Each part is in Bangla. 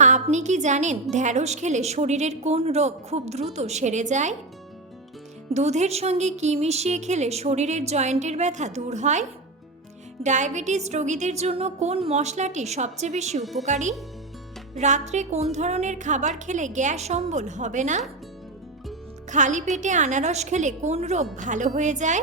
আপনি কি জানেন ঢ্যাঁড়স খেলে শরীরের কোন রোগ খুব দ্রুত সেরে যায়? দুধের সঙ্গে কি মিশিয়ে খেলে শরীরের জয়েন্টের ব্যথা দূর হয়? ডায়াবেটিস রোগীদের জন্য কোন মশলাটি সবচেয়ে বেশি উপকারী? রাত্রে কোন ধরনের খাবার খেলে গ্যাস অম্বল হবে না? খালি পেটে আনারস খেলে কোন রোগ ভালো হয়ে যায়?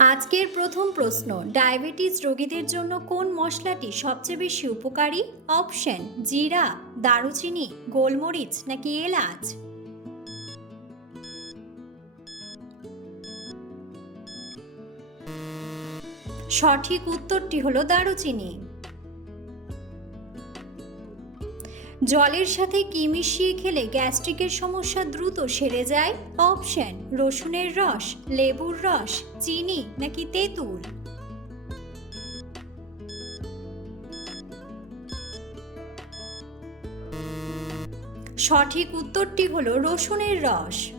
আজকের প্রথম প্রশ্ন, ডায়াবেটিস রোগীদের জন্য কোন মশলাটি সবচেয়ে বেশি উপকারী? অপশন, জিরা, দারুচিনি, গোলমরিচ নাকি এলাচ? সঠিক উত্তরটি হলো দারুচিনি। জলের সাথে কি মিশিয়ে খেলে গ্যাস্ট্রিকের সমস্যা দ্রুত সেরে যায়? অপশন, রসুনের রস, লেবুর রস, চিনি নাকি তেঁতুল? সঠিক উত্তরটি হলো রসুনের রস।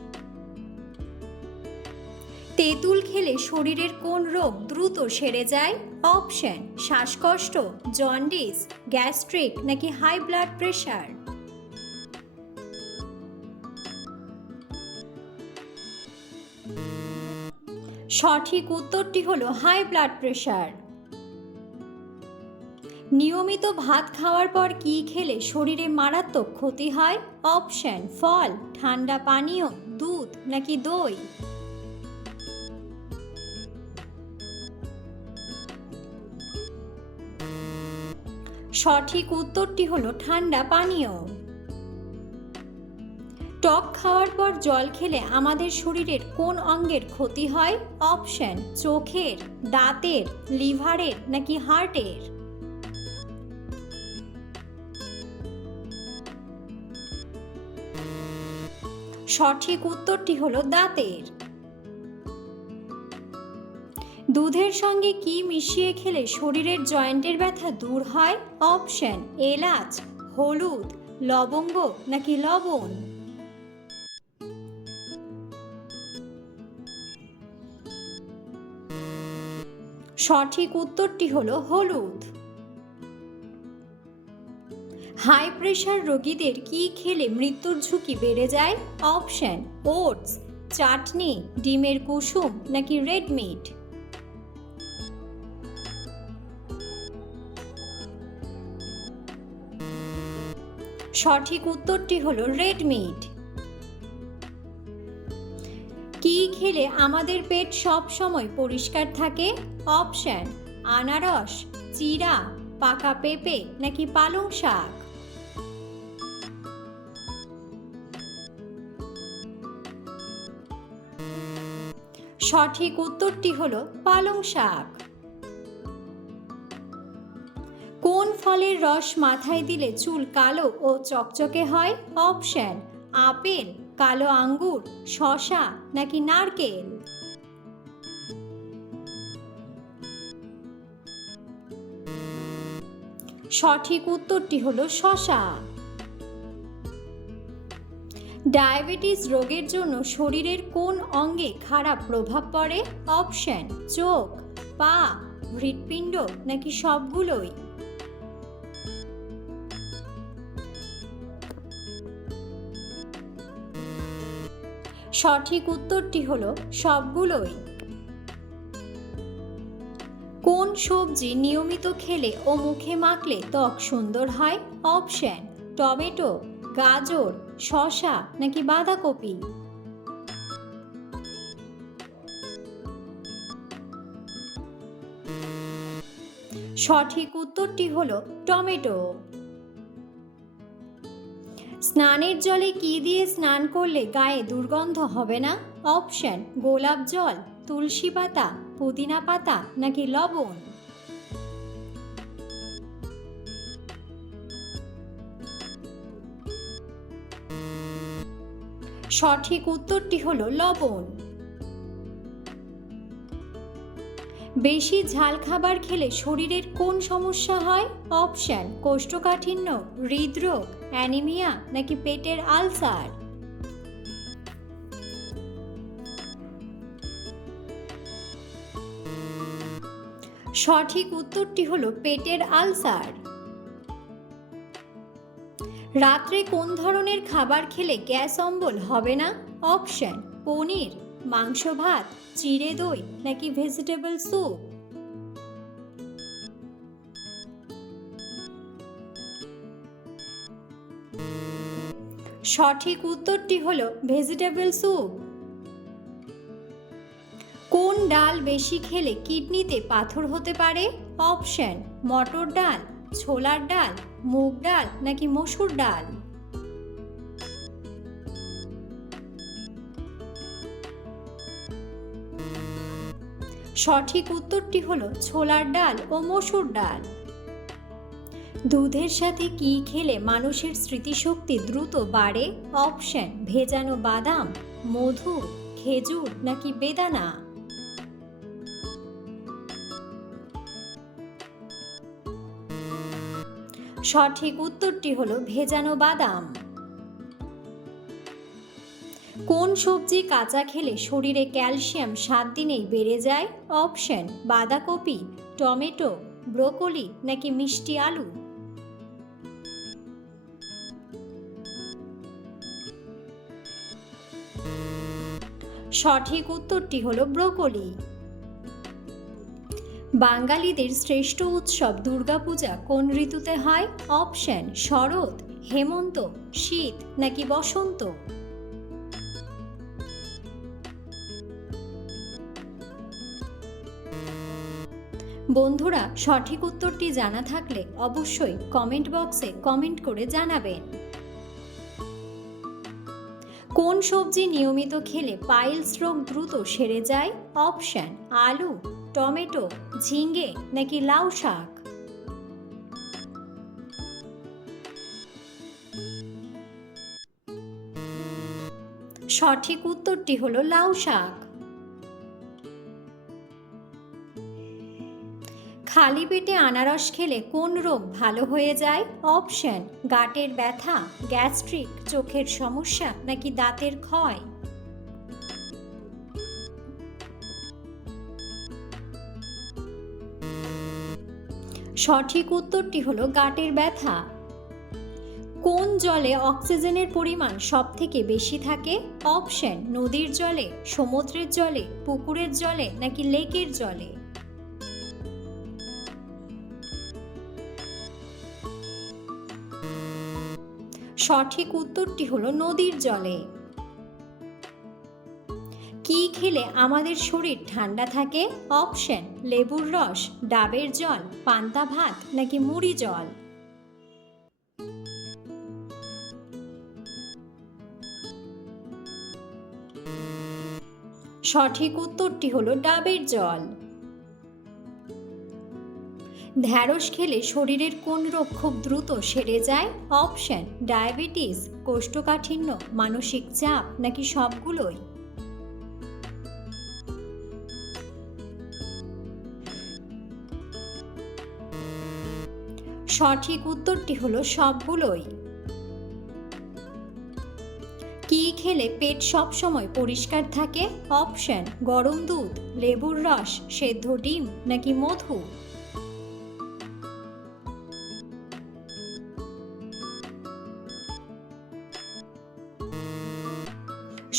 তেঁতুল খেলে শরীরের কোন রোগ দ্রুত সেরে যায়? অপশন শ্বাসকষ্ট জন্ডিস গ্যাস্ট্রিক নাকি হাই ব্লাড প্রেশার সঠিক উত্তরটি হলো হাই ব্লাড প্রেশার নিয়মিত ভাত খাওয়ার পর কি খেলে শরীরে মারাত্মক ক্ষতি হয়? অপশন ফল, ঠান্ডা পানীয়, দুধ নাকি দই? সঠিক উত্তরটি হলো ঠান্ডা পানীয়। টক খাওয়ার পর জল খেলে আমাদের শরীরের কোন অঙ্গের ক্ষতি হয়? অপশন, চোখের, দাঁতের, লিভারের নাকি হার্টের? সঠিক উত্তরটি হলো দাঁতের। দুধের সঙ্গে কি মিশিয়ে খেলে শরীরের জয়েন্টের ব্যথা দূর হয়? অপশন, এলাচ, হলুদ, লবঙ্গ নাকি লবণ? সঠিক উত্তরটি হলো হলুদ। হাই প্রেশার রোগীদের কি খেলে মৃত্যুর ঝুঁকি বেড়ে যায়? অপশন, ওটস, চাটনি, ডিমের কুসুম নাকি রেড মিট? সঠিক উত্তরটি হলো রেড মিট কি খেলে আমাদের পেট সব সময় পরিষ্কার থাকে? অপশন আনারস, চিরা, পাকা পেঁপে নাকি পালং শাক? সঠিক উত্তরটি হলো পালং শাক। কোন ফলের রস মাথায় দিলে চুল কালো ও চকচকে হয়? অপশন, আপেল, কালো আঙ্গুর শশা নাকি নারকেল? সঠিক উত্তরটি হলো শশা ডায়াবেটিস রোগের জন্য শরীরের কোন অঙ্গে খারাপ প্রভাব পড়ে? অপশন, চোখ, পা, হৃৎপিণ্ড নাকি সবগুলোই? সঠিক উত্তরটি হলো সবগুলোই। কোন সবজি নিয়মিত খেলে ও মুখে মাখলে ত্বক সুন্দর হয়? অপশন, টমেটো, গাজর, শসা নাকি বাঁধাকপি? সঠিক উত্তরটি হলো টমেটো। স্নানের জলে কি দিয়ে স্নান করলে গায়ে দুর্গন্ধ হবে না? অপশন, গোলাপ জল, তুলসী পাতা, পুদিনা পাতা নাকি লবণ? সঠিক উত্তরটি হলো লবণ। বেশি ঝাল খাবার খেলে শরীরের কোন সমস্যা হয়? অপশান, কোষ্ঠকাঠিন্য, হৃদরোগ। অ্যানিমিয়া নাকি পেটের আলসার? সঠিক উত্তরটি হলো পেটের আলসার। রাত্রে কোন ধরনের খাবার খেলে গ্যাস অম্বল হবে না? অপশন, পনির, মাংস ভাত, চিড়ে দই নাকি ভেজিটেবল স্যুপ? সঠিক উত্তরটি হলো ভেজিটেবল স্যুপ কোন ডাল বেশি খেলে কিডনিতে পাথর হতে পারে? অপশন, মটর ডাল, ছোলার ডাল, মুগ ডাল নাকি মসুর ডাল? সঠিক উত্তরটি হলো ছোলার ডাল ও মসুর ডাল। দুধের সাথে কি খেলে মানুষের স্মৃতিশক্তি দ্রুত বাড়ে? অপশন, ভেজানো বাদাম, মধু, খেজুর নাকি বেদানা? সঠিক উত্তরটি হলো ভেজানো বাদাম। কোন সবজি কাঁচা খেলে শরীরে ক্যালসিয়াম সাত দিনেই বেড়ে যায়? অপশন, বাঁধাকপি, টমেটো, ব্রোকলি নাকি মিষ্টি আলু? সঠিক উত্তরটি হলো ব্রোকলি। বাঙালিদের শ্রেষ্ঠ উৎসব দুর্গাপূজা কোন ঋতুতে হয়? অপশন, শরৎ, হেমন্ত, শীত নাকি বসন্ত? বন্ধুরা, সঠিক উত্তরটি জানা থাকলে অবশ্যই কমেন্ট বক্সে কমেন্ট করে জানাবেন। কোন সবজি নিয়মিত খেলে পাইলস রোগ দ্রুত সেরে যায়? অপশন, আলু, টমেটো ঝিঙ্গে নাকি লাউ শাক? সঠিক উত্তরটি হলো লাউ শাক। খালি পেটে আনারস খেলে কোন রোগ ভালো হয়ে যায়? অপশন, গাটের ব্যথা, গ্যাস্ট্রিক, চোখের সমস্যা নাকি দাঁতের ক্ষয়? সঠিক উত্তরটি হলো গাটের ব্যথা। কোন জলে অক্সিজেনের পরিমাণ সব থেকে বেশি থাকে? অপশন, নদীর জলে, সমুদ্রের জলে, পুকুরের জলে নাকি লেকের জলে? সঠিক উত্তরটি হলো নদীর জলে। কি খেলে আমাদের শরীর ঠান্ডা থাকে? অপশন, লেবুর রস, ডাবের জল, পান্তা ভাত নাকি মুড়ি জল? সঠিক উত্তরটি হলো ডাবের জল। ঢ্যাঁড়স খেলে শরীরের কোন রোগ খুব দ্রুত সেরে যায়? অপশন, ডায়াবেটিস, কোষ্ঠকাঠিন্য, মানসিক চাপ নাকি সবগুলোই? সঠিক উত্তরটি হলো সবগুলোই। কি খেলে পেট সব সময় পরিষ্কার থাকে? অপশন, গরম দুধ, লেবুর রস, সেদ্ধ ডিম নাকি মধু?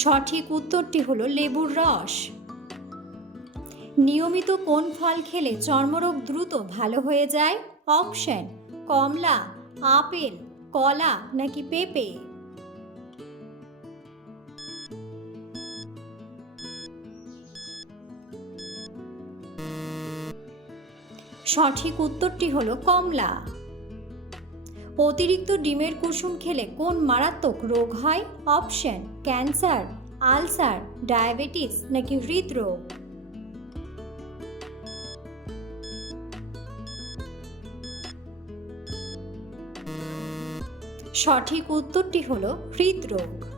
সঠিক উত্তরটি হলো লেবুর রস। নিয়মিত কোন ফল খেলে চর্মরোগ দ্রুত ভালো হয়ে যায়? অপশন, কমলা, আপেল, কলা নাকি পেঁপে? সঠিক উত্তরটি হলো কমলা। অতিরিক্ত ডিমের কুসুম খেলে কোন মারাত্মক রোগ হয়? অপশন, ক্যান্সার, আলসার, ডায়াবেটিস নাকি হৃদরোগ? সঠিক উত্তরটি হল হৃদরোগ।